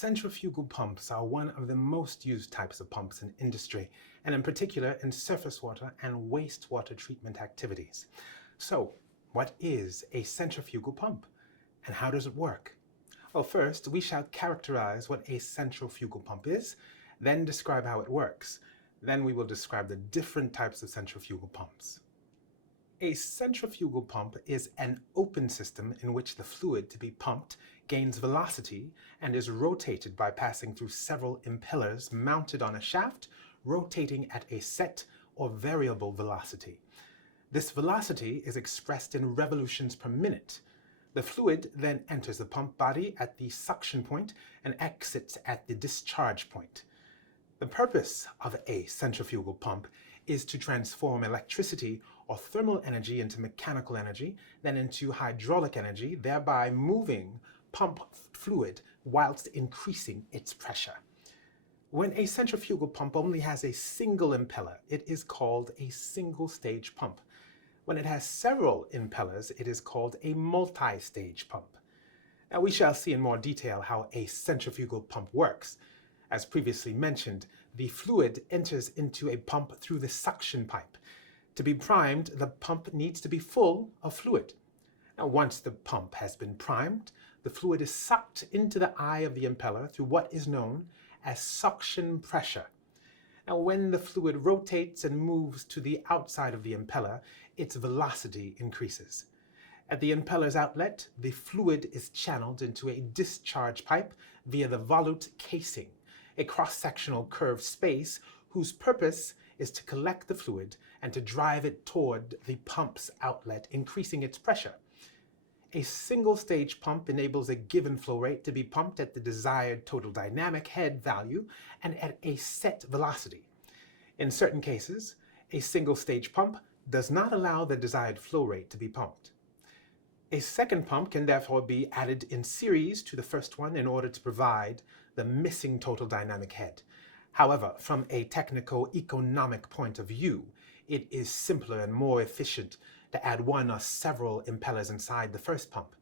Centrifugal pumps are one of the most used types of pumps in industry, and in particular in surface water and wastewater treatment activities. So, what is a centrifugal pump, and how does it work? Well, first, we shall characterize what a centrifugal pump is, then describe how it works. Then we will describe the different types of centrifugal pumps. A centrifugal pump is an open system in which the fluid to be pumped gains velocity and is rotated by passing through several impellers mounted on a shaft, rotating at a set or variable velocity. This velocity is expressed in revolutions per minute. The fluid then enters the pump body at the suction point and exits at the discharge point. The purpose of a centrifugal pump is to transform electricity or thermal energy into mechanical energy, then into hydraulic energy, thereby moving pump fluid whilst increasing its pressure. When a centrifugal pump only has a single impeller, it is called a single-stage pump. When it has several impellers, it is called a multi-stage pump. Now we shall see in more detail how a centrifugal pump works. As previously mentioned, the fluid enters into a pump through the suction pipe. To be primed, the pump needs to be full of fluid. Now, once the pump has been primed, the fluid is sucked into the eye of the impeller through what is known as suction pressure. Now, when the fluid rotates and moves to the outside of the impeller, its velocity increases. At the impeller's outlet, the fluid is channeled into a discharge pipe via the volute casing, a cross-sectional curved space whose purpose is to collect the fluid and to drive it toward the pump's outlet, increasing its pressure. A single-stage pump enables a given flow rate to be pumped at the desired total dynamic head value and at a set velocity. In certain cases, a single-stage pump does not allow the desired flow rate to be pumped. A second pump can therefore be added in series to the first one in order to provide the missing total dynamic head. However, from a technico-economic point of view, it is simpler and more efficient to add one or several impellers inside the first pump.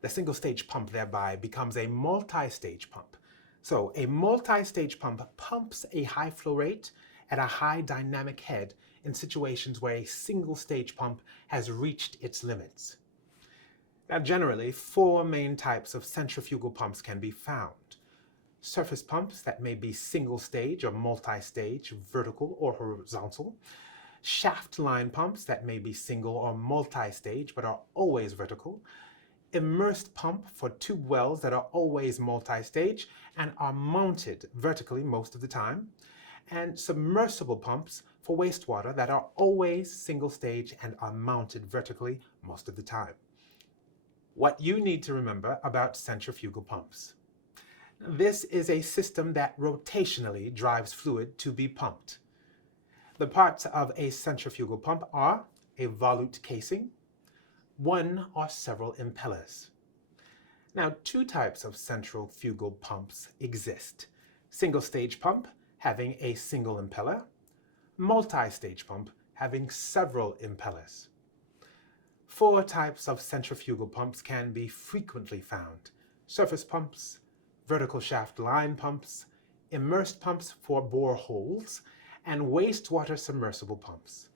The single-stage pump thereby becomes a multi-stage pump. So a multi-stage pump pumps a high flow rate at a high dynamic head in situations where a single-stage pump has reached its limits. Now, generally, four main types of centrifugal pumps can be found. Surface pumps that may be single-stage or multi-stage, vertical or horizontal. Shaft line pumps that may be single or multi-stage but are always vertical. Immersed pump for tube wells that are always multi-stage and are mounted vertically most of the time. And submersible pumps for wastewater that are always single-stage and are mounted vertically most of the time. What you need to remember about centrifugal pumps. This is a system that rotationally drives fluid to be pumped. The parts of a centrifugal pump are a volute casing, one or several impellers. Now, two types of centrifugal pumps exist. Single-stage pump having a single impeller, multi-stage pump having several impellers. Four types of centrifugal pumps can be frequently found: surface pumps, vertical shaft line pumps, immersed pumps for boreholes, and wastewater submersible pumps.